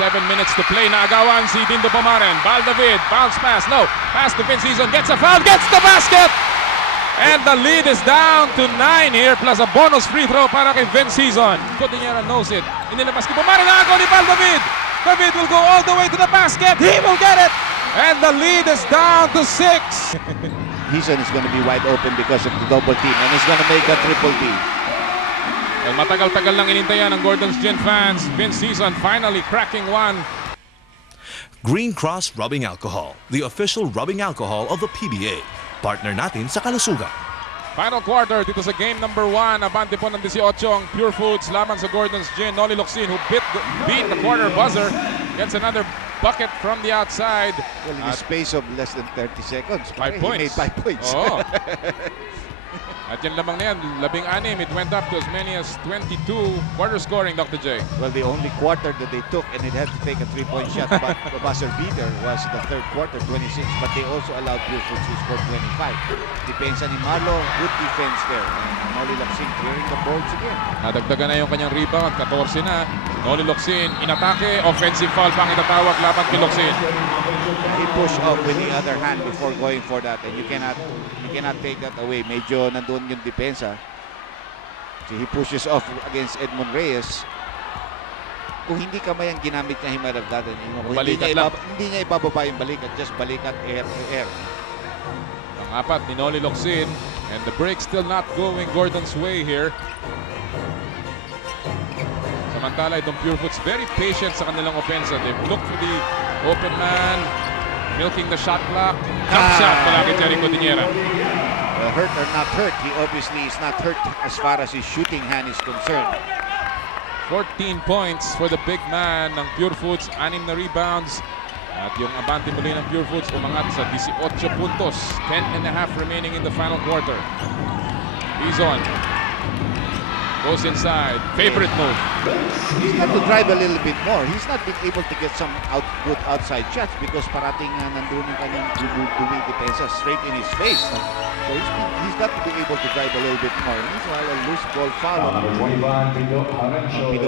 7 minutes to play. Naagawan si Dindo Pamaren. Bal David, bounce pass, no. Pass to Vince Season, gets a foul, gets the basket! And the lead is down to 9 here, plus a bonus free throw para kay Vince Season. Cordillera knows it. Inilabas kay Pamaren, naagaw ni Bal David. David will go all the way to the basket. He will get it! And the lead is down to 6. Season is going to be wide open because of the double team, and he's going to make a triple team. Well, matagal-tagal lang inintayan ng Gordon's Gin fans. Vince Season finally cracking one. Green Cross Rubbing Alcohol, the official rubbing alcohol of the PBA. Partner natin sa kalusugan. Final quarter dito sa game number 1. Abante po ng 18 ang Pure Foods laban sa Gordon's Gin. Noli Locsin, who beat the quarter buzzer, gets another bucket from the outside. Well, in the space of less than 30 seconds, 5 he points. made 5 points. Oo. At yan lamang na yan, 16, it went up to as many as 22 quarter scoring, Dr. J. Well, the only quarter that they took, and it had to take a 3-point shot, but the buzzer beater was the third quarter, 26, but they also allowed Pure Foods to score 25. Depensa ni Marlo, good defense there. Noli Locsin clearing the boards again. Nadagdagan na yung kanyang rebound, 14 na. Noli Locsin, inatake, offensive foul pang itatawag laban kay Locsin. He pushed off with the other hand before going for that, and you cannot take that away. Medyo nandun yung depensa. So he pushes off against Edmond Reyes. Kung hindi kamay ang ginamit niya, he might have gotten. Hindi niya ibababa yung balikat, just balikat air to air. Pang-apat ni Noli Locsin, and the break still not going Gordon's way here. Samantala, itong Pure Foods very patient sa kanilang offense. They look for the open man, milking the shot clock. Jump shot pala kay Jerry Cordillera. Hurt or not hurt, he obviously is not hurt as far as his shooting hand is concerned. 14 points for the big man ng Pure Foods, 6 na rebounds. At yung abante muli ng Pure Foods umangat sa 18 puntos. 10 and a half remaining in the final quarter. He's on. Goes inside. Favorite move. He's got to drive a little bit more. He's not been able to get some good outside shots because parating nandun yung kanyang dumi depensa straight in his face. So he's got to be able to drive a little bit more. Meanwhile, a loose ball foul on Pino Harencio.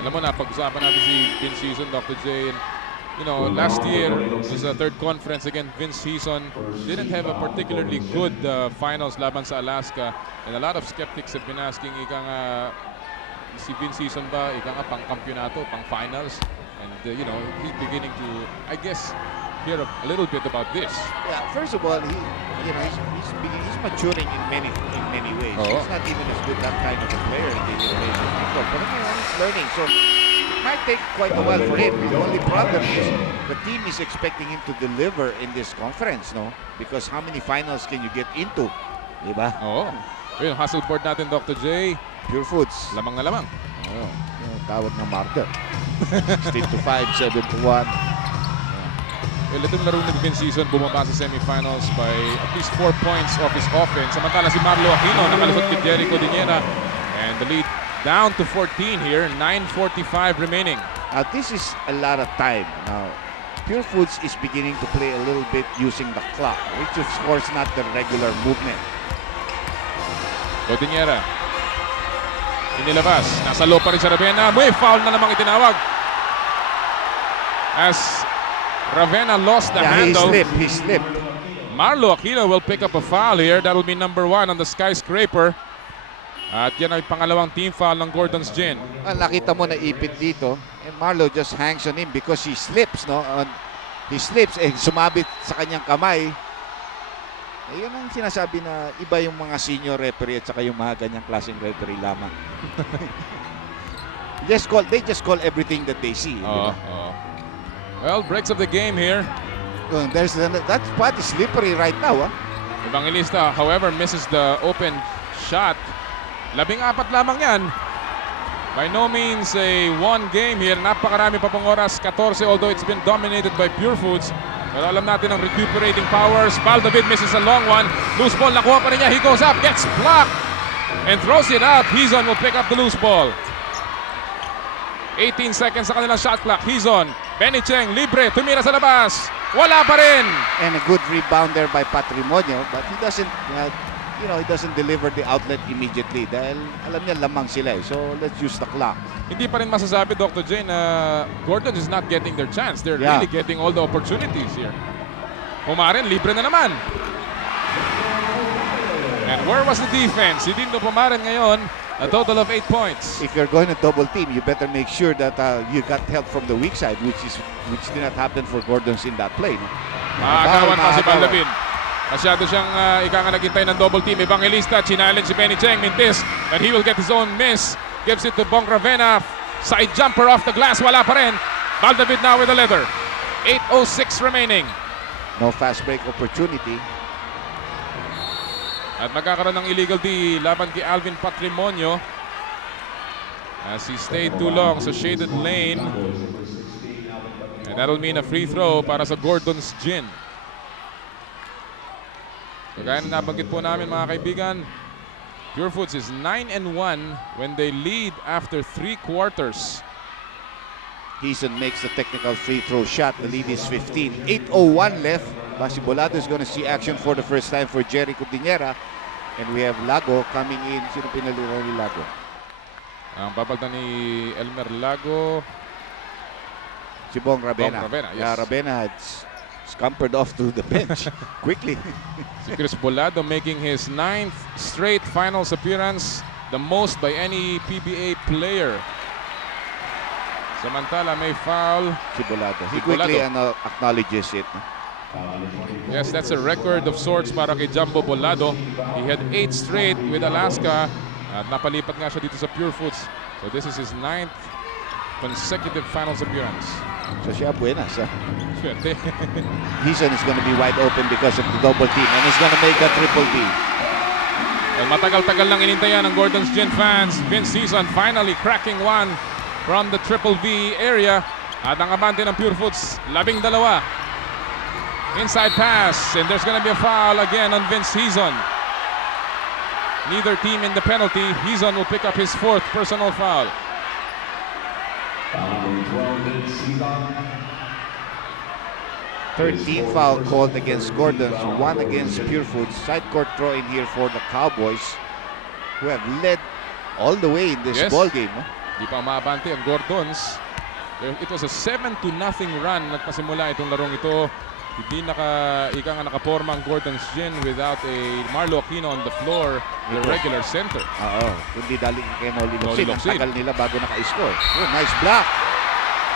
Alam mo na, pag-usapan natin si Vince Season, Dr. J. And, you know, last year, this third conference against Vince Season, didn't have a particularly good finals laban sa Alaska. And a lot of skeptics have been asking, ika nga, si Vince Season ba, ika nga, pang-kampyonato, pang-finals? And, you know, he's beginning to, I guess, hear a little bit about this. Yeah, first of all, he's maturing in many ways. Oo. He's not even as good that kind of a player in the generation before. But he's learning, so it might take quite a while for him. The only problem is the team is expecting him to deliver in this conference, no? Because how many finals can you get into? Diba? Oo. Yung hustle board natin, Dr. J. Pure Foods. Lamang na lamang. Oh, yung tawag ng marker. 16-5, 7-1. Well, itong laro ni Vince Season bumaba sa semifinals by at least 4 points off his offense. Samantala si Marlo Aquino nakalusot kay Jerry Cordillera. And the lead down to 14 here. 9:45 remaining. This is a lot of time. Now, Pure Foods is beginning to play a little bit using the clock, which of course not the regular movement. Cordillera. Inilabas. Nasa low pa rin sa Ravenna. May foul na namang itinawag. As Ravenna lost the handle. He slipped. Marlo Aquino will pick up a foul here. That will be number 1 on the skyscraper. At yan ay pangalawang team foul ng Gordon's Gin. Nakita mo na ipit dito. And Marlo just hangs on him because he slips, no? He slips and sumabit sa kanyang kamay. Yun ang sinasabi na iba yung mga senior referee at saka yung mga ganyang klaseng referee lamang. They just call everything that they see. Well, breaks of the game here. That spot is slippery right now. Evangelista, however, misses the open shot. 14 lamang yan. By no means a one game here. Napakarami pa pang oras. 14, although it's been dominated by Pure Foods. Pero alam natin ang recuperating powers. Bal David misses a long one. Loose ball, nakuha pa rin niya. He goes up, gets blocked, and throws it up. Hizon will pick up the loose ball. 18 seconds sa kanilang shot clock. Hizon, Benny Cheng, libre, tumira sa labas. Wala pa rin. And a good rebound there by Patrimonio, but he doesn't you know, he doesn't deliver the outlet immediately dahil alam niya lamang sila eh. So let's use the clock. Hindi pa rin masasabi, Dr. J, na Gordon is not getting their chance. They're Yeah. really getting all the opportunities here. Pumaren, libre na naman. And where was the defense? Hindi no Pumaren ngayon. A total of 8 points. If you're going to double team, you better make sure that you got help from the weak side, which did not happen for Gordons in that play. No? Maagawan pa si Maagawan. Balabin. Masyado siyang ikakanaghintay ng double team. Evangelista, challenge si Benny Cheng. Mintis, and he will get his own miss. Gives it to Bong Ravena. Side jumper off the glass. Wala pa rin. Baldavid now with the leather. 8:06 remaining. No fast break opportunity. At magkakaroon ng illegal D laban kay Alvin Patrimonio as he stayed too long sa shaded lane. And that'll mean a free throw para sa Gordon's Gin. So gaya na nabanggit po namin mga kaibigan, Pure Foods is 9-1 when they lead after 3 quarters. Heason makes the technical free throw shot. The lead is 15. 8:01 left. Basi Bolado is going to see action for the first time for Jerry Cordillera. And we have Lago coming in. Sino pinaliro ni Lago? Ang babagdan ni Elmer Lago. Si Bong Ravena. Bong Ravena, yes. Yeah, Ravena had scampered off to the bench quickly. Si Chris Bolado making his 9th straight finals appearance, the most by any PBA player. Samantala may foul. Si Bolado. He Si quickly Bolado. acknowledges it. Yes, that's a record of sorts para kay Jumbo Bolado. He had 8 straight with Alaska at napalipat nga siya dito sa Pure Foods. So this is his 9th consecutive finals appearance. So siya buenas. Swerte. Heason is going to be wide open because of the double team and he's going to make a triple team. Well, matagal-tagal lang inintayan ng Gordon's Gin fans. Vince Season finally cracking one from the triple V area. At ang abante ng Pure Foods, 12. Inside pass, and there's gonna be a foul again on Vince Season. Neither team in the penalty. Season will pick up his 4th personal foul. 13 foul called against Gordons, 1 against Pure Foods. Side court throw in here for the Cowboys, who have led all the way in this Yes. ball game. No? Di pa maabante ang Gordons. It was a 7-0 run nagpasimula itong larong ito. Hindi nakaporma ang Gordon's Gin without a Marlo Aquino on the floor, the regular center. Oo, kundi dali kay Noli Noli Locsin. Ang Locsin. tagal nila bago naka-score. Oh, nice block.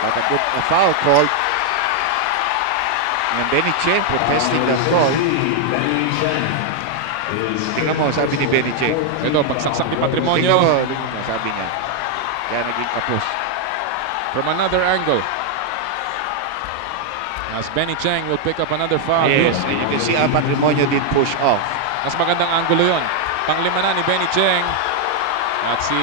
But a good foul called. And Benny Che protesting the call. Tingnan mo, sabi ni Benny Che. Ito, pagsaksak ni Tingnan Patrimonio mo, sabi niya. Kaya naging kapos. from another angle. As Benny Cheng will pick up another foul. Yes, and you can see Al Patrimonio did push off. Mas magandang angulo yon. Panglima na ni Benny Cheng. At si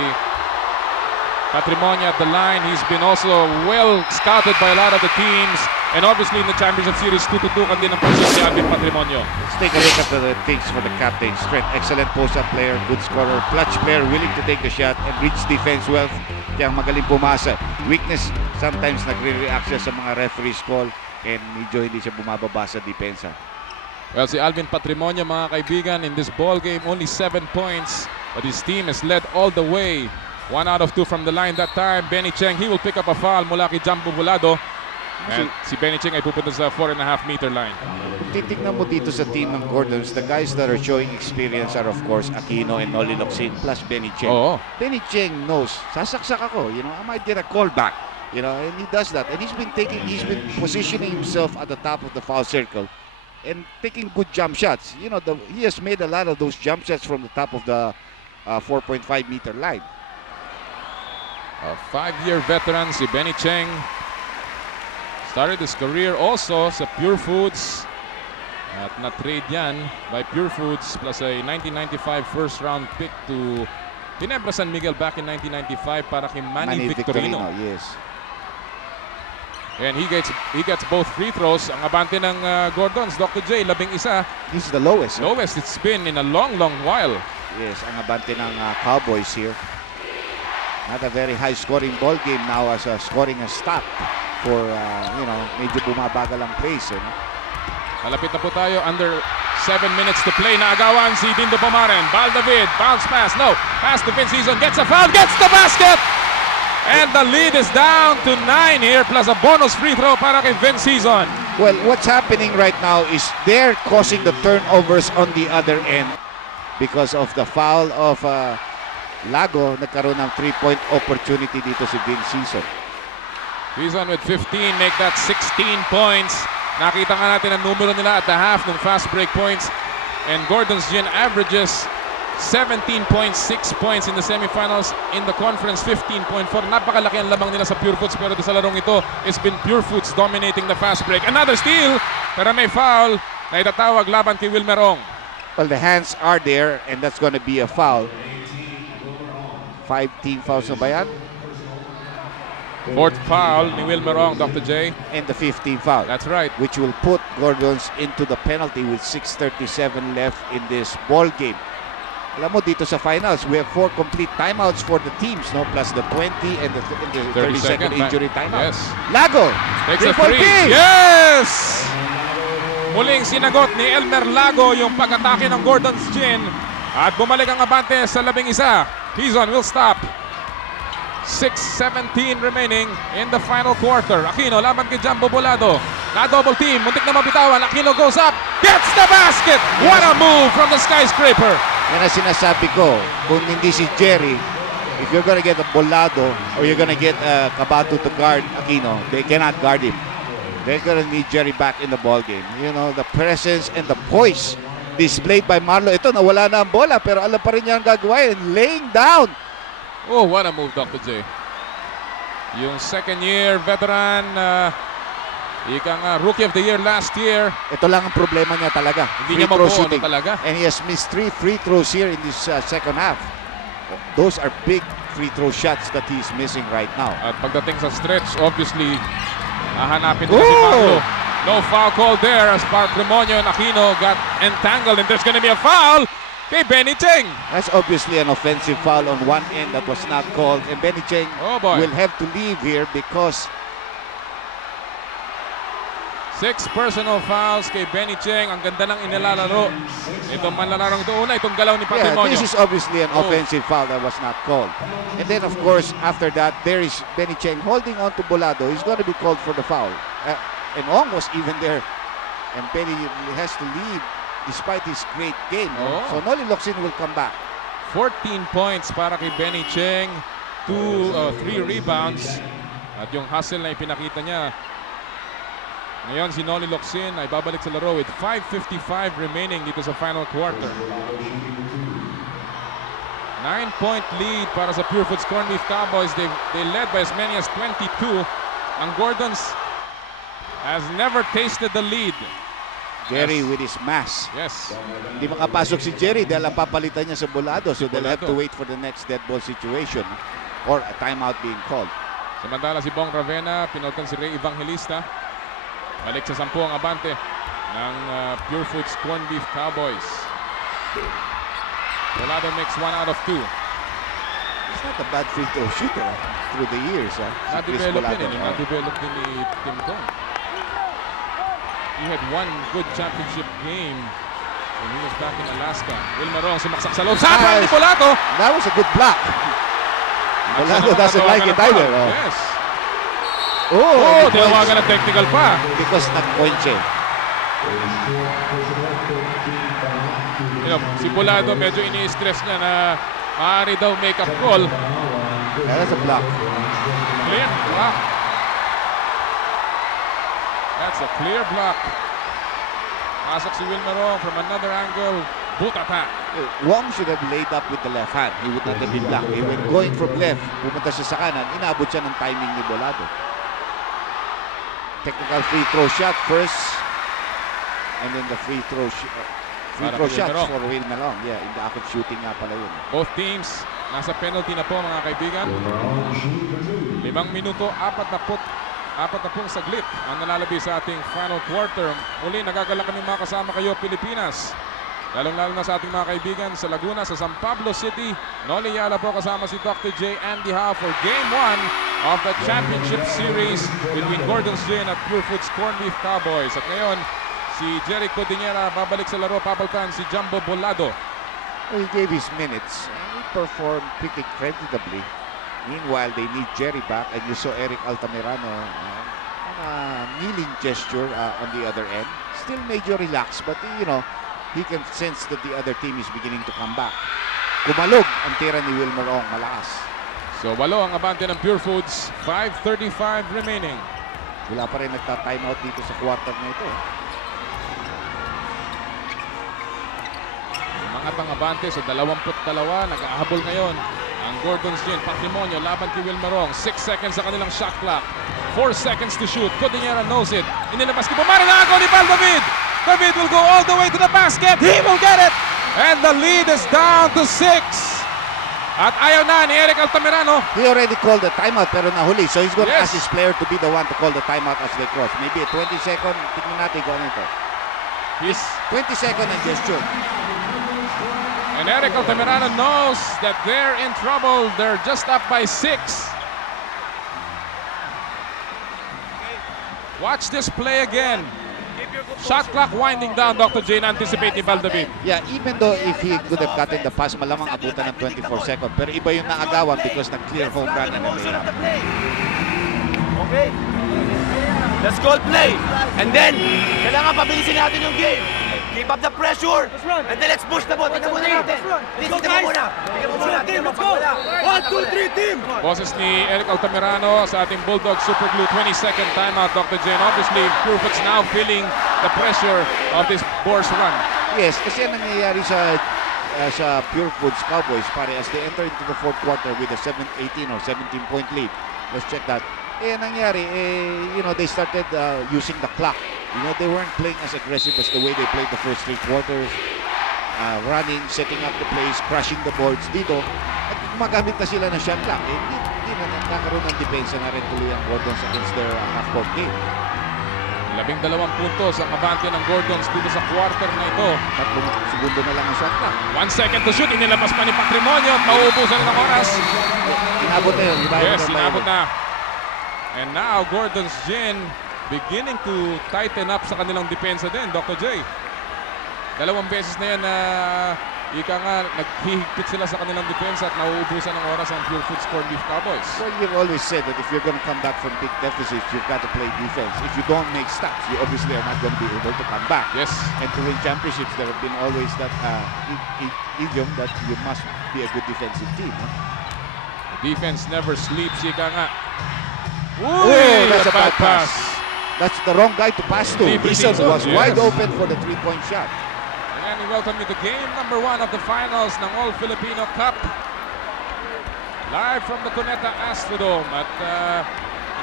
Patrimonio at the line. He's been also well scouted by a lot of the teams. And obviously in the Championship Series, tututukan din ang position si Alvin Patrimonio. Let's take a look at the things for the captain. Strength, excellent post-up player, good scorer, clutch player, willing to take the shot, and reach defense well. Kaya magaling pumasa. Weakness, sometimes nagre-react siya sa mga referee's call and medyo hindi siya bumababa sa depensa. Well, si Alvin Patrimonio, mga kaibigan, in this ball game, only 7 points. But his team has led all the way. 1 out of 2 from the line that time. Benny Cheng, he will pick up a foul mula kay Jumbo Bolado. And si Benny Cheng ay pupunta sa 4.5-meter line. Kung titignan mo dito sa team ng Gordons, the guys that are showing experience are of course Aquino and Noli Locsin plus Benny Cheng. Oo. Benny Cheng knows, sasaksak ako, I might get a call back. And he does that. And he's been positioning himself at the top of the foul circle and taking good jump shots. He has made a lot of those jump shots from the top of the 4.5-meter line. A 5-year veteran si Benny Cheng. Started his career also sa Pure Foods. At na-trade yan by Pure Foods plus a 1995 first-round pick to Ginebra San Miguel back in 1995 para kay Manny Victorino. Yes. And he gets both free throws. Ang abante ng Gordons, Dr. J, 11. This is the lowest. Lowest it's been in a long, long while. Yes, ang abante ng Cowboys here. Not a very high-scoring ball game now as scoring has stopped for, medyo bumabagal ang pace. Malapit na po tayo. Under 7 minutes to play. Naagawan si Dindo Pomaren. Baldavid, bounce pass. No, pass to Vince Season. Gets a foul, gets the basket! And the lead is down to 9 here, plus a bonus free throw para kay Vince Season. Well, what's happening right now is they're causing the turnovers on the other end because of the foul of Lago. Nagkaroon ng 3-point opportunity dito si Vince Season. Season with 15, make that 16 points. Nakita nga natin ang numero nila at the half ng fast break points. And Gordon's Gin averages 17.6 points in the semifinals. In the conference, 15.4. Napakalaki ang lamang nila sa Pure Foods, pero sa larong ito, it's been Pure Foods dominating the fast break. Another steal, pero may foul na itatawag laban kay Wilmer Ong. Well, the hands are there and that's going to be a foul. 5 team fouls na ba yan? Fourth foul ni Wilmer Ong, Dr. J. And the 15th foul. That's right. Which will put Gordons into the penalty with 6:37 left in this ball game. Alam mo, dito sa finals, we have 4 complete timeouts for the teams, no? Plus the 20 and the 30-second injury timeout. Yes. Lago! Takes a Triple three. P! Yes! Muling sinagot ni Elmer Lago yung pag-atake ng Gordon's Gin. At bumalik ang abante sa 11. Season will stop. 6:17 remaining in the final quarter. Aquino laban kay Jumbo Bolado. Na-double team. Muntik na mabitawan. Aquino goes up. Gets the basket! What a move from the skyscraper! Yan ang sinasabi ko, kung hindi si Jerry, if you're gonna get a Bolado or you're gonna get Cabato to guard Aquino, they cannot guard him. They're gonna need Jerry back in the ball game. You know, the presence and the poise displayed by Marlo. Ito, nawala na ang bola, pero alam pa rin niya ang gagawin. Laying down. Oh, what a move, Dr. J. Yung second-year veteran, ika nga, Rookie of the Year last year. Ito lang ang problema niya talaga. Hindi niya mabuo talaga. And he has missed 3 free throws here in this second half. Those are big free throw shots that he's missing right now. At pagdating sa stretch, obviously, hahanapin nila si Marlo. No foul call there as Patrimonio and Aquino got entangled, and there's gonna be a foul kay Benny Cheng. That's obviously an offensive foul on one end that was not called, and Benny Cheng will have to leave here because 6 personal fouls kay Benny Cheng. Ang ganda ng inilalaro. Itong manlalarong ito. Una, itong galaw ni Patrimonio. This is obviously an offensive foul that was not called. And then, of course, after that, there is Benny Cheng holding on to Bolado. He's going to be called for the foul. And Ong was even there. And Benny has to leave despite his great game. So, Noli Locsin will come back. 14 points para kay Benny Cheng. 3 rebounds. At yung hustle na ipinakita niya. Ngayon si Noli Locsin ay babalik sa laro with 5:55 remaining dito sa final quarter. 9-point lead para sa Pure Foods Corned Beef Cowboys. They led by as many as 22. Ang Gordons has never tasted the lead. Jerry with his mass. Yes. Hindi makapasok si Jerry dahil ang papalitan niya sa Bolado. So they'll have to wait for the next dead ball situation or a timeout being called. Samantala si Bong Ravena, pinautan si Ray Evangelista. Balik sa 10 ang abante ng Pure Foods Corned Beef Cowboys. Bolado makes 1 out of 2. He's not a bad free throw shooter through the years. Na-develop din na-develop din ni Tim Bong. He had 1 good championship game when he was back in Alaska. Wilmer Ong sumaksak sa loob. Sapan ni Bolado! That was a good block. Bolado doesn't like it either. Yes. Oh, tinawagan ng technical pa. Because nag-point siya. Si Bolado medyo ini-stress niya na maaari daw make-up call. That's a block. Clear block. That's a clear block. Pasok si Wilmer Ong from another angle. Boot attack. Wong should have laid up with the left hand. He would not have been blocked. When going from left, pumunta siya sa kanan, inabot siya ng timing ni Bolado. Technical free throw shot first, and then the free throw shots for Wilmer Ong. Yeah, in the act of shooting nga pala yun. Both teams nasa penalty na po mga kaibigan. 5 minuto, 40 saglit ang nalalabi sa ating final quarter. Muli nagagalak kami mga kasama kayo Pilipinas. Lalong-lalo na sa ating mga kaibigan sa Laguna, sa San Pablo City. Noli Yala po kasama si Dr. J. Andy Howe for Game 1 of the Championship Series between Gordon's Gin at Pure Foods Corned Beef Cowboys. At ngayon, si Jerry Codinera, babalik sa laro, papaltan si Jumbo Bolado. Well, he gave his minutes and he performed pretty creditably. Meanwhile, they need Jerry back, and you saw Eric Altamirano on a kneeling gesture on the other end. Still medyo relaxed, but you know, he can sense that the other team is beginning to come back. Kumalog ang tira ni Wilmer Ong, malakas. So 8 ang abante ng Pure Foods, 5:35 remaining. Wala pa rin nagta-timeout dito sa quarter na ito. Mga pang-abante sa 22, nag-ahabol ngayon ang Gordon's Gin. Patrimonio laban kay Wilmarong. 6 seconds sa kanilang shot clock. 4 seconds to shoot. Codinera knows it. Inilabas kay Pumari na ako ni Val David. David will go all the way to the basket. He will get it. And the lead is down to 6. At ayaw na ni Eric Altamirano. He already called the timeout pero nahuli. So he's going to Yes. ask his player to be the one to call the timeout as they cross. Maybe a 20-second. Tignan natin kung ano ito. He's 20-second and gesture. And Eric Altamirano knows that they're in trouble. They're just up by 6. Watch this play again. Shot clock winding down, Dr. J, anticipate ni Val David. Yeah, even though if he could have gotten the pass, malamang abutan ng 24 seconds. Pero iba yung naagawan because nag-clear home run and layup. Okay? Let's call play. And then, kailangan pabilisin natin yung game. Keep up the pressure. And then let's push the ball. Tingnan muna natin. Please, tingnan mo muna. Tingnan mo muna. Tingnan mo muna. 1, 2, 3, team. Boses ni Eric Altamirano sa ating Bulldog Super Glue 20-second timeout, Dr. J. And obviously, Pure Foods now feeling the pressure of this Boers run. Yes, kasi ang nangyayari sa Pure Foods Cowboys, pare, as they enter into the fourth quarter with a 18 or 17-point lead. Let's check that. Nangyari, you know, they started using the clock. You know, they weren't playing as aggressive as the way they played the first 3 quarters. Running, setting up the plays, crushing the boards dito. At gumagamit na sila ng shot clock. Hindi na nagkakaroon ng depensa na rin tuloy ang Gordons against their half-court game. 12 puntos ang abante ng Gordons dito sa quarter na ito. 3 segundo na lang ang shot clock. 1 second to shoot, inilabas pa ni Patrimonio at mauubusan ng oras. Inabot na yun. Yes, inabot na. And now, Gordon's Gin beginning to tighten up sa kanilang depensa din, Dr. J. 2 beses na yan na ika nga, naghihigpit sila sa kanilang depensa at nauubusan ng oras ang Pure Foods Corned Beef Cowboys. Well, you've always said that if you're going to come back from big deficits, you've got to play defense. If you don't make stops, you obviously are not going to be able to come back. Yes. And to win championships, there have been always that idiom that you must be a good defensive team. Huh? Defense never sleeps, ika nga. Oh, that's a bad pass. That's the wrong guy to pass to. Deep Dizon Dizon, was yes. wide open for the 3-point shot. And we welcome you to game number 1 of the finals ng All-Filipino Cup. Live from the Cuneta Astrodome. At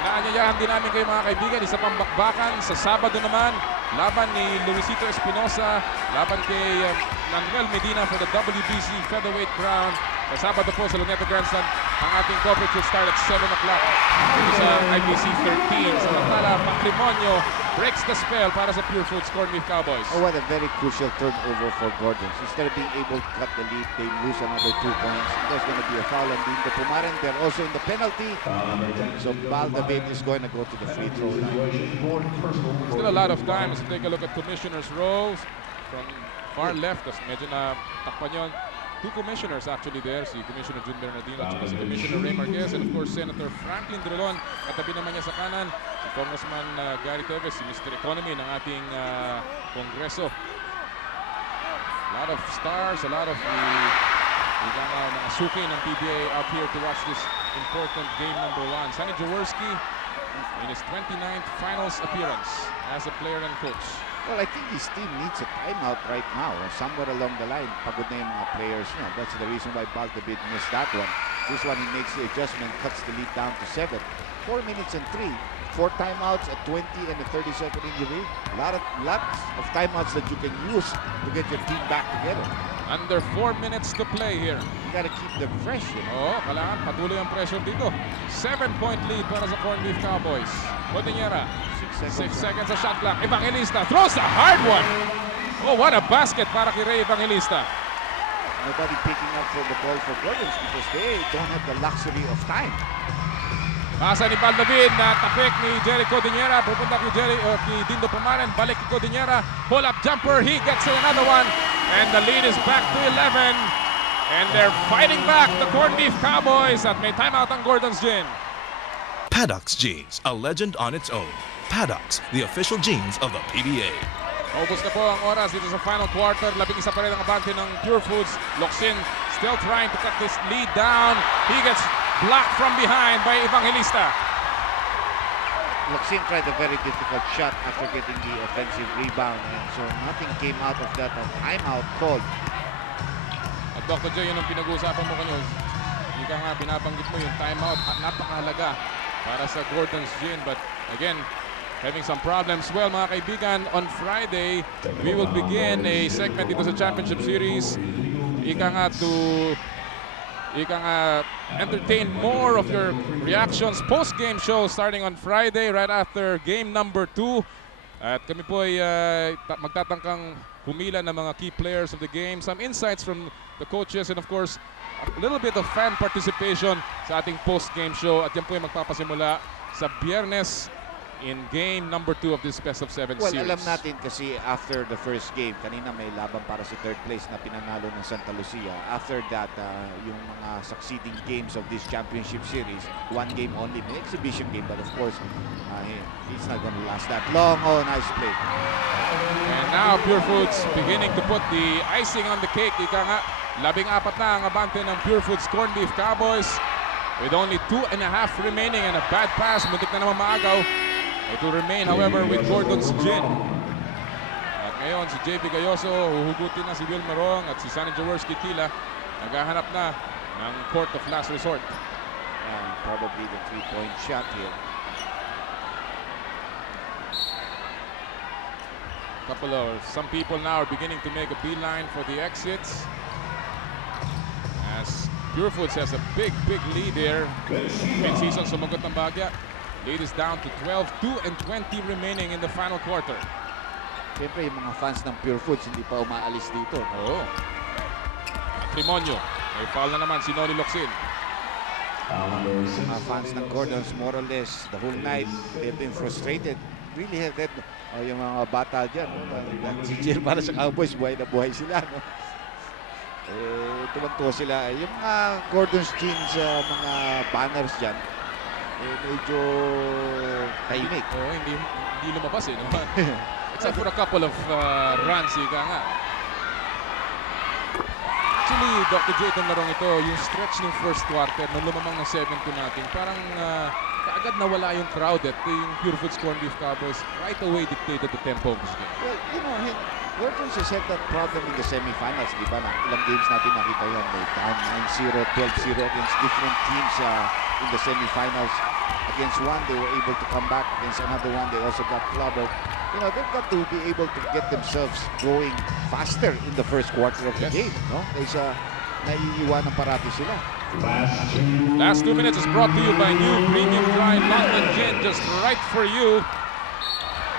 inaanyayahan din namin kayo mga kaibigan, isa pang bakbakan sa Sabado naman. Laban ni Luisito Espinosa, laban kay Manuel Medina for the WBC Featherweight Crown. Sa Sabado po sa Luneta Grandstand, ang ating coverage will start at 7 o'clock sa IBC 13. Samantala, Patrimonio breaks the spell para sa Pure Foods Corned Beef Cowboys. Oh, what a very crucial turnover for Gordon. Instead of being able to cut the lead, they lose another 2 points. There's going to be a foul on Dingo Pumaren. They're also in the penalty. So Val David is going to go to the free throw line. Still a lot of time as we take a look at Commissioner's rows from far left. As medyo na takpan yun. 2 commissioners actually there, si Commissioner Jun Bernardino at si Commissioner Ray Marquez, and of course Senator Franklin Drilon. Katabi naman niya sa kanan si Congressman Gary Teves, si Mr. Economy ng ating Kongreso. A lot of stars, a lot of mga suki ng PBA out here to watch this important game number 1. Sonny Jaworski in his 29th finals appearance as a player and coach. Well, I think his team needs a timeout right now. Somewhere along the line, pagod na yung mga players niya. That's the reason why Val David missed that one. This one, he makes the adjustment, cuts the lead down to 7. 4 minutes and 3. 4 timeouts, a 20 and a 30-second injury. Lots of timeouts that you can use to get your team back together. Under 4 minutes to play here. You gotta keep them fresh, you know. Oo, kailangan patuloy ang pressure dito. 7-point lead para sa Corned Beef Cowboys. Codinera, 6 seconds sa shot clock. Evangelista throws the hard one. Oh, what a basket para kay Ray Evangelista. Nobody picking up for the ball for Gordons because they don't have the luxury of time. Pasa ni Baldovin na tapik ni Jerry Codinera. Pupunta kay Dindo Pumaran. Balik kay Codinera. Pull up jumper. He gets another one. And the lead is back to 11. And they're fighting back, the Corned Beef Cowboys. At may timeout ang Gordon's Gin. Paddock's Jeans, a legend on its own. Paddock's, the official jeans of the PBA. Ubus na po ang oras dito sa final quarter. 11 pa rin ang abante ng Pure Foods. Locsin still trying to cut this lead down. He gets blocked from behind by Evangelista. Locsin tried a very difficult shot after getting the offensive rebound, and so nothing came out of that. A timeout called. At Dr. J, yun ang pinag-uusapan mo kanyo. Hindi ka nga binabanggit mo yung timeout. Napakahalaga para sa Gordon's Gin. But again, having some problems. Well, mga kaibigan, on Friday, we will begin a segment dito sa Championship Series. Ika nga entertain more of your reactions post-game show starting on Friday right after game number 2. At kami po ay magtatangkang humila ng mga key players of the game, some insights from the coaches, and of course a little bit of fan participation sa ating post-game show. At yan po ay magpapasimula sa Biyernes in game number 2 of this best of 7 Well, series. alam natin kasi after the first game, kanina may laban para sa third place na pinanalo ng Santa Lucia. After that, yung mga succeeding games of this championship series, one game only, may exhibition game, but of course, it's not gonna last that long. Oh, nice play. And now Pure Foods beginning to put the icing on the cake. Ika nga, 14 na ang abante ng Pure Foods Corned Beef Cowboys with only 2.5 remaining and a bad pass. Muntik na naman maagaw. It will remain, however, with Gordon's Gin. At ngayon, si JB Gayoso, huhugutin na si Will Marong at si Sonny Jaworski Tila. Naghahanap na ng court of last resort. Probably the three-point shot here. Some people now are beginning to make a beeline for the exits. As Pure Foods has a big lead here. Mid-season sumagot ng bagya. Lead is down to 12, 2 and 20 remaining in the final quarter. Siyempre, yung mga fans ng Pure Foods hindi pa umaalis dito. Oo. Matrimonio. May foul na naman si Noli Locsin. Mga fans ng Gordons, more or less, the whole night, they've been frustrated. Really have that. Yung mga bata dyan, si Jill para sa Cowboys, buhay na buhay sila. No? Tumanto sila. Yung mga Gordon's jeans, mga banners dyan, medyo tahimik. Oo, hindi lumabas eh. No? Except for a couple of runs, ika nga. Actually, Dr. J, itong larong ito, yung stretch ng first quarter, nung lumamang ng 7-2 natin, parang kaagad nawala yung crowd at yung Pure Foods Corned Beef Cowboys right away dictated the tempo of this game. Well, you know, Gordons has had that problem in the semifinals, di ba? Ilang games natin nakita yan. They down 9-0, 12-0 against different teams in the semifinals. Against one, they were able to come back. Against another one, they also got clobbered. You know, they've got to be able to get themselves going faster in the first quarter of the game. No? Kaysa naiiwanan parati sila. Last 2 minutes is brought to you by new Premium Dry Mountain Gin, just right for you.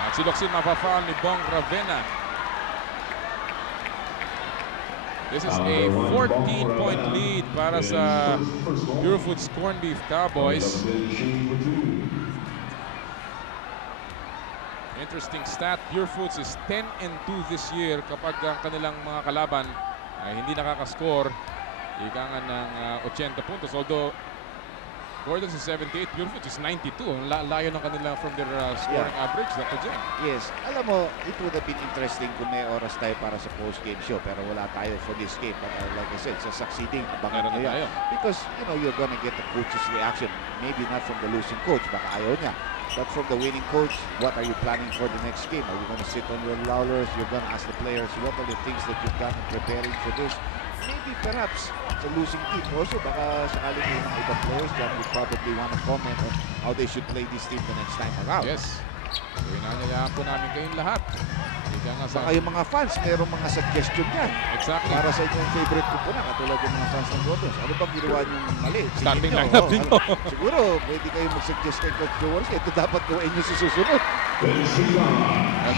At si Locsin mapafoul ni Bong Ravena. This is a 14-point lead para sa Pure Foods Corned Beef Cowboys. Interesting stat, Pure Foods is 10-2 this year kapag ang kanilang mga kalaban ay hindi nakaka-score. Ika nga ng 80 puntos. Although Gordon's is 78, Pure Foods is 92. Ang layo ng kanila from their scoring average, Dr. Jen. Yes. Alam mo, it would have been interesting kung may oras tayo para sa post-game show. Pero wala tayo for this game. But like I said, sa succeeding, abangan nyo yan. Because, you know, you're gonna get the coach's reaction. Maybe not from the losing coach. Baka ayaw niya. But from the winning coach, what are you planning for the next game? Are you gonna sit on your laurels? You're gonna ask the players, what are the things that you've done preparing for this? Maybe perhaps sa losing team also, baka sakaling may mga ibang players that would probably want to comment on how they should play this team the next time around. Yes. Inanyayaan po namin kayong lahat. Baka yung mga fans, mayroong mga suggestion yan. Exactly. Para sa inyong favorite ko po na, katulad yung mga fans ng Gordons. Ano bang ginawa niyong mali? Starting lineup din. Siguro, pwede kayo mag-suggest kay Coach Jaworski. Ito dapat gawin niyo sa susunod. Well,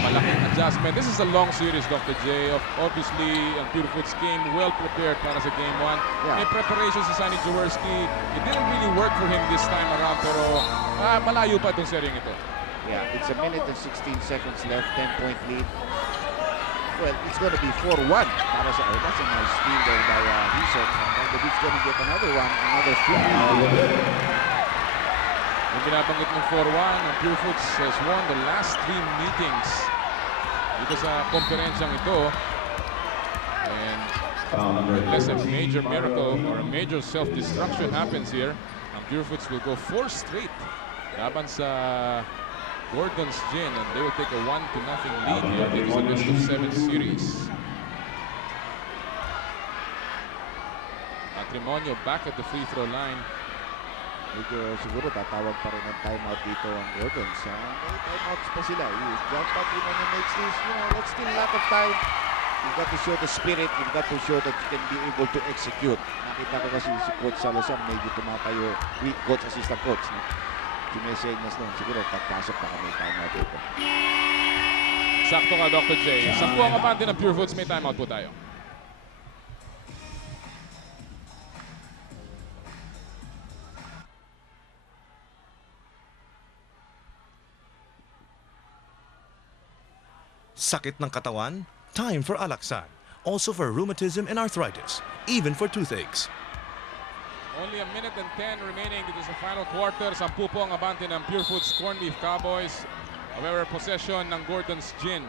malaking adjustment. This is a long series, Dr. J. Obviously, ang Purefoods came well prepared para sa Game 1. Yeah. May preparation si Sonny Jaworski. It didn't really work for him this time around, pero malayo pa itong seryeng ito. Yeah, it's a minute and 16 seconds left, 10-point lead. Well, it's going to be 4-1 para sa that's a nice steal there by Hison. And the Beat's going to get another one, another flip. Yung binabanggit ng 4-1, ang Purefoods has won the last 3 meetings dito sa komperensyang ito. And unless a major miracle or a major self-destruction happens here, ang Purefoods will go 4 straight laban sa Gordon's Gin, and they will take a 1-0 lead here dito sa best of 7 series. Matrimonio back at the free throw line. Medyo siguro tatawag pa rin ng timeout dito ang Gordons. May timeouts pa sila. John Patrimonio makes this, that's still a lot of time. You've got to show the spirit. You've got to show that you can be able to execute. Nakita ko kasi si Coach Salazar medyo tumatayo. Coach, assistant coach. Sinesenyas nun. Siguro pagpasok pa kami timeout dito. Sakto ka, Dr. J. 10 ang abante ng Purefoods. May timeout po tayo. Sakit ng katawan? Time for Alaxan. Also for rheumatism and arthritis, even for toothaches. Only a minute and 10 remaining dito sa final quarter. 10 po ang abante ng Purefoods Corned Beef Cowboys. However, possession ng Gordon's Gin.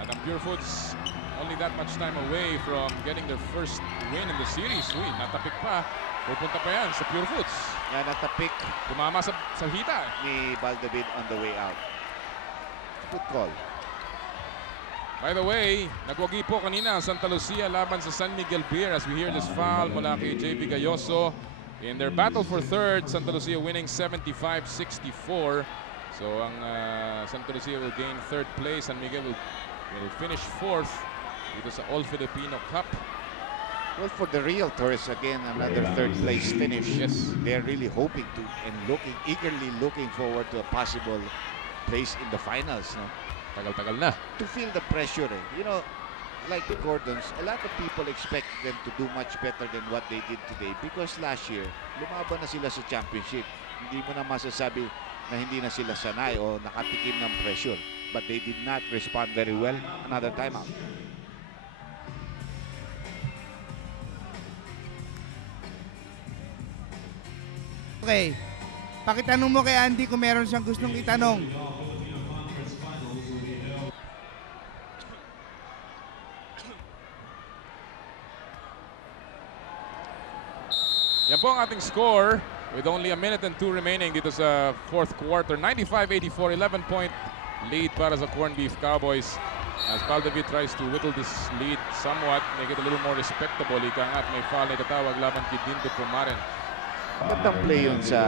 At ang Purefoods only that much time away from getting their first win in the series. Uy, natapik pa. Pupunta pa yan sa Purefoods. Yan at the pick Tumama sa hita. ni Valdavid on the way out. Good call. By the way, nagwagi po kanina ang Santa Lucia laban sa San Miguel Beer as we hear this foul mula kay JB Gayoso. In their battle for third, Santa Lucia winning 75-64. So ang Santa Lucia will gain third place. San Miguel will finish fourth dito sa All-Filipino Cup. Well, for the Realtors, again, another third place finish. Yes. They're really hoping to and eagerly looking forward to a possible place in the finals. No? Tagal-tagal na. To feel the pressure. Like the Gordons, a lot of people expect them to do much better than what they did today because last year, lumaban na sila sa championship. Hindi mo na masasabi na hindi na sila sanay o nakatikim ng pressure. But they did not respond very well. Another timeout. Okay. Pakitanong mo kay Andy kung meron siyang gustong itanong. Yan po ang ating score with only a minute and 2 remaining dito sa fourth quarter. 95-84, 11-point lead para sa Corned Beef Cowboys. As Valdavid tries to whittle this lead somewhat, make it a little more respectable. Ika nga at may foul na itatawag laban kay Dindo Pumaren. Magandang play yun sa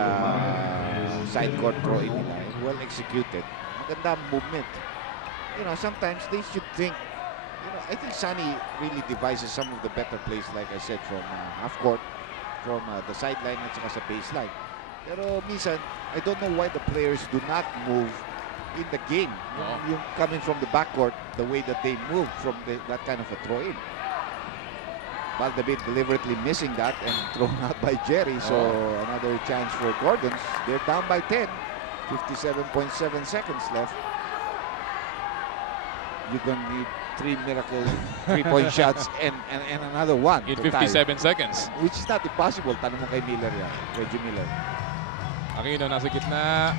side court throw-in nila. Well executed. Magandang movement. Sometimes they should think, I think Sonny really devises some of the better plays, like I said, from half court, from the sideline at saka sa baseline. Pero minsan, I don't know why the players do not move in the game. Yung coming from the backcourt, the way that they move from that kind of a throw-in. Valdavid deliberately missing that and thrown out by Jerry. So another chance for Gordons. They're down by 10. 57.7 seconds left. You're going to need 3 miracle 3-point shots and another one. In to 57 tie. seconds. Which is not impossible. Tanong mo kay Miller yan. Reggie Miller. Aquino nasa gitna.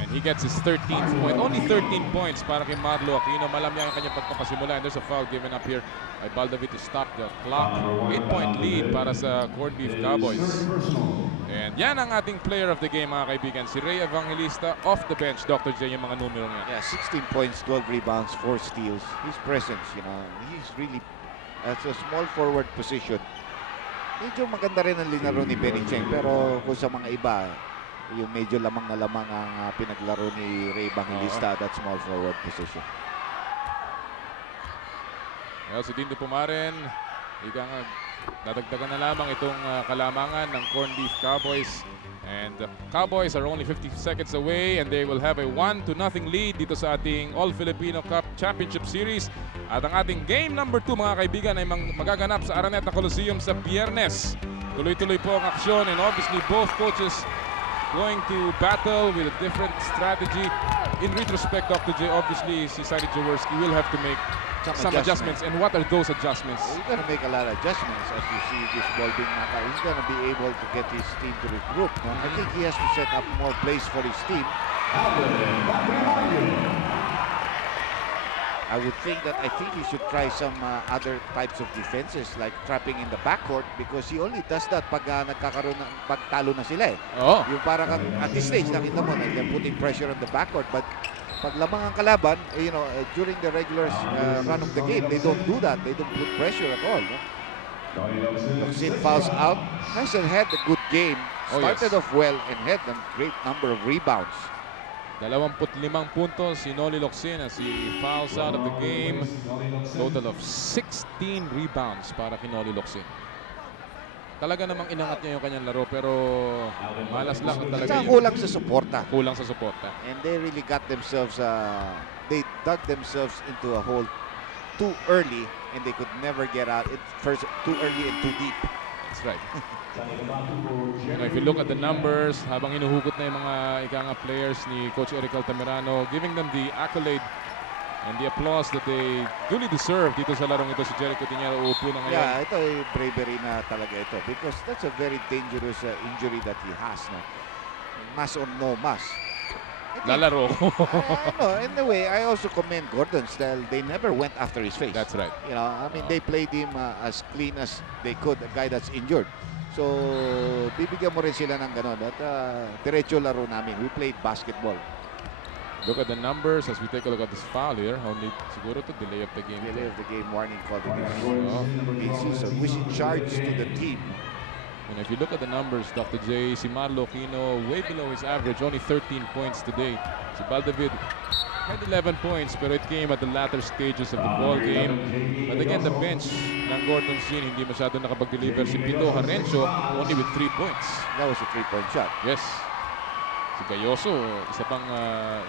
And he gets his 13th point. Only 13 points para kay Marlo Aquino. Malam niya ang kanyang pagpapasimula. And there's a foul given up here by Valdavid to stop the clock. 8-point lead para sa Corned Beef Cowboys. And yan ang ating player of the game, mga kaibigan. Si Ray Evangelista off the bench. Dr. J, yung mga numero niya. Yeah, 16 points, 12 rebounds, 4 steals. His presence, he's really at a small forward position. Medyo maganda rin ang linaro ni Benny Cheng. Pero kung sa mga iba, yung medyo lamang na lamang ang pinaglaro ni Ray Evangelista, that small forward position. Well, si Dindo Pumaren, ika nga, Dadagdagan na lamang itong kalamangan ng Corned Beef Cowboys. And the Cowboys are only 50 seconds away and they will have a 1-0 lead dito sa ating All-Filipino Cup Championship Series. At ang ating game number 2 mga kaibigan ay magaganap sa Araneta Coliseum sa Biyernes. Tuloy-tuloy po ang aksyon and obviously both coaches going to battle with a different strategy. In retrospect, Dr. J, obviously si Sari Jaworski will have to make some adjustments. And what are those adjustments? He's going to make a lot of adjustments as you see this ball being knocked out. He's going to be able to get his team to regroup. No? I think he has to set up more plays for his team. I would think that he should try some other types of defenses like trapping in the backcourt because he only does that pag nagkakaroon ng pagtalo na sila eh. Oh. Yung parang at this stage nakita mo na they're putting pressure on the backcourt but pag lamang ang kalaban, during the regular run of the game, they don't do that. They don't put pressure at all. No? Locsin fouls out. Nice and had a good game. Started off well and had a great number of rebounds. 25 puntos si Noli Locsin as he fouls out of the game. Total of 16 rebounds para kay Noli Locsin. Talaga namang inangat niya yung kanyang laro pero malas lang talaga yung kulang sa suporta. Kulang sa suporta. And they really got themselves, they dug themselves into a hole too early and they could never get out. First, too early and too deep. That's right. If you look at the numbers, habang inuhugot na yung mga ikanga players ni Coach Eric Altamirano, giving them the accolade and the applause that they duly deserve dito sa larong ito. Si Jericho Dinero uupo na ngayon. Yeah, ito ay bravery na talaga ito because that's a very dangerous injury that he has. No? Mas or no mas. Lalaro. No, in a way, I also commend Gordon Style. They never went after his face. That's right. You know, I mean, they played him as clean as they could, a guy that's injured. So, bibigyan mo rin sila ng gano'n. At diretso laro namin. We played basketball. Look at the numbers as we take a look at this foul here. Only siguro to delay of the game. Delay of the game warning called against so which in charge to the team. And if you look at the numbers, Dr. J, si Marlo Aquino way below his average, only 13 points today. Si Baldavid had 11 points, pero it came at the latter stages of the ball game. But again, the bench ng Gordon Sin hindi masyado nakapag-deliver. Si Pito Harencio only with 3 points. That was a 3-point shot. Yes. Si Gayoso, isa pang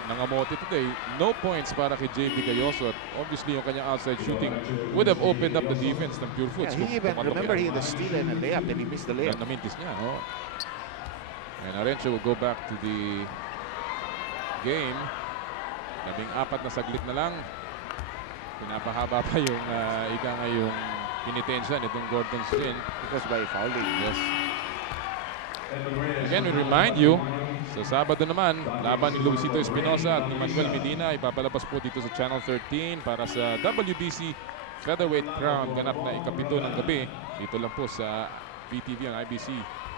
nangamote today. No points para kay JB Gayoso. At obviously, yung kanyang outside shooting would have opened up the defense ng Pure Foods. Yeah, he even, remember, he had a steal and a layup and he missed the layup. Namintis niya, oh. And Arencio will go back to the game. 14 na saglit na lang. Pinapahaba pa yung yung initensya nitong Gordon Sin. Because by fouling. Yes. Again, we remind you, sa Sabado naman, laban ni Luisito Espinosa at ni Manuel Medina ipapalabas po dito sa Channel 13 para sa WBC Featherweight Crown. Ganap na ikapito ng gabi. Dito lang po sa VTV ang IBC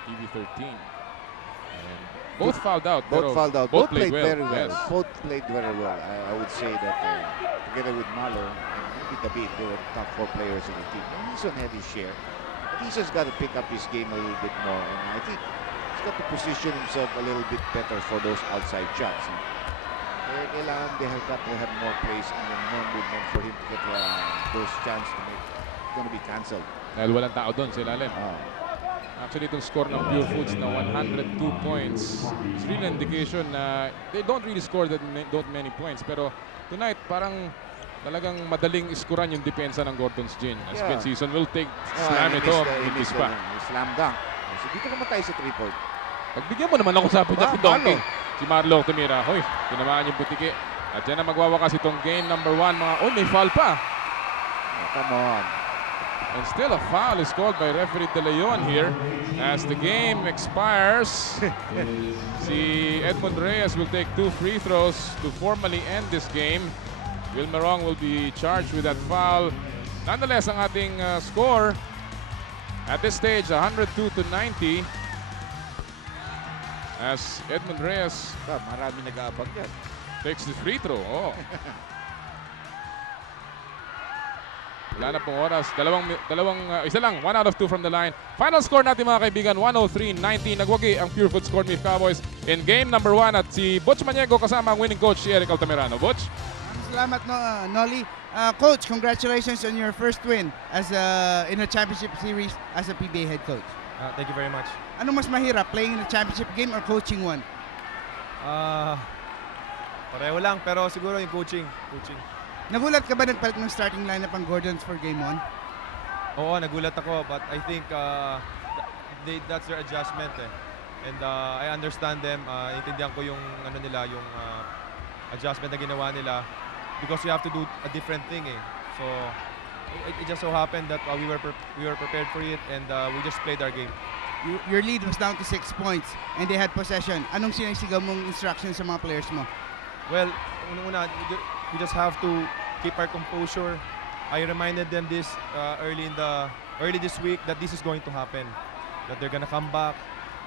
TV 13. And both fouled out. Both fouled out. Both played well. very well. Yes. Both played very well. I would say that together with Malo and maybe David, they were top 4 players in the team. He's had his share. But he's just got to pick up his game a little bit more. And I think he's got to position himself a little bit better for those outside shots. Kailangan they have got to have more plays and then more movement for him to get those chances to make. It's going to be cancelled. Dahil walang tao doon sa ilalim. Actually, itong score ng Pure Foods na 102 points is really an indication na they don't really score that many points. Pero tonight, parang talagang madaling iskuran yung depensa ng Gordon's Gin. As Ben Season will take slam ito. Slam dunk. So dito naman tayo sa 3-point. Pagbigyan mo naman ako sa niya si Donkey. Si Marlo tumira. Hoy, tinamaan yung putiki. At yan na magwawakas itong game number 1. May foul pa. Come on. And still a foul is called by referee De Leon here as the game expires. Si Edmund Reyes will take 2 free throws to formally end this game. Wilmerong will be charged with that foul. Nonetheless, ang ating score at this stage, 102-90. As Edmund Reyes marami nag-aabang yan. takes the free throw. Oh. Wala na pong oras. Isa lang. 1 out of 2 from the line. Final score natin mga kaibigan, 103-90. Nagwagi ang Pure Foods Corned Beef Cowboys in game number 1. At si Butch Maniego kasama ang winning coach si Eric Altamirano. Butch? Salamat, Noli. Coach, congratulations on your first win as in a championship series as a PBA head coach. Thank you very much. Ano mas mahirap, playing in a championship game or coaching one? Pareho lang, pero siguro yung coaching. Nagulat ka ba nagpalit ng starting lineup ang Gordons for game 1? Oo, nagulat ako, but I think that's their adjustment eh. And I understand them. Intindihan ko yung yung adjustment na ginawa nila because you have to do a different thing eh. So it just so happened that we were prepared for it and we just played our game. Your lead was down to 6 points and they had possession. Anong sinisigaw mong instructions sa mga players mo? Well, una-una, we just have to keep our composure. I reminded them this early this week that this is going to happen. That they're gonna come back.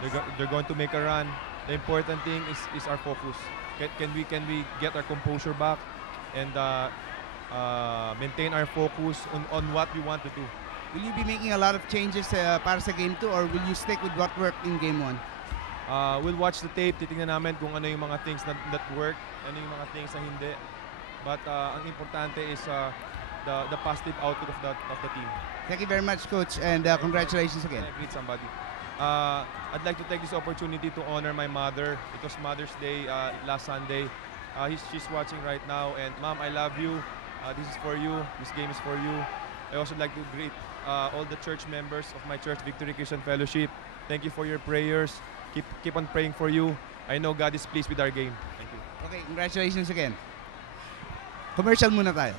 They're going to make a run. The important thing is our focus. Can we get our composure back and maintain our focus on what we want to do? Will you be making a lot of changes para sa game 2 or will you stick with what worked in game 1? We'll watch the tape, titingnan namin kung ano yung mga things that work, ano yung mga things na hindi. But ang importante is the positive outlook of the team. Thank you very much, Coach, and congratulations again. Can I greet somebody? I'd like to take this opportunity to honor my mother. It was Mother's Day last Sunday. She's watching right now, and Mom, I love you. This is for you. This game is for you. I also like to greet all the church members of my church, Victory Christian Fellowship. Thank you for your prayers. Keep on praying for you. I know God is pleased with our game. Thank you. Okay, congratulations again. Commercial muna tayo.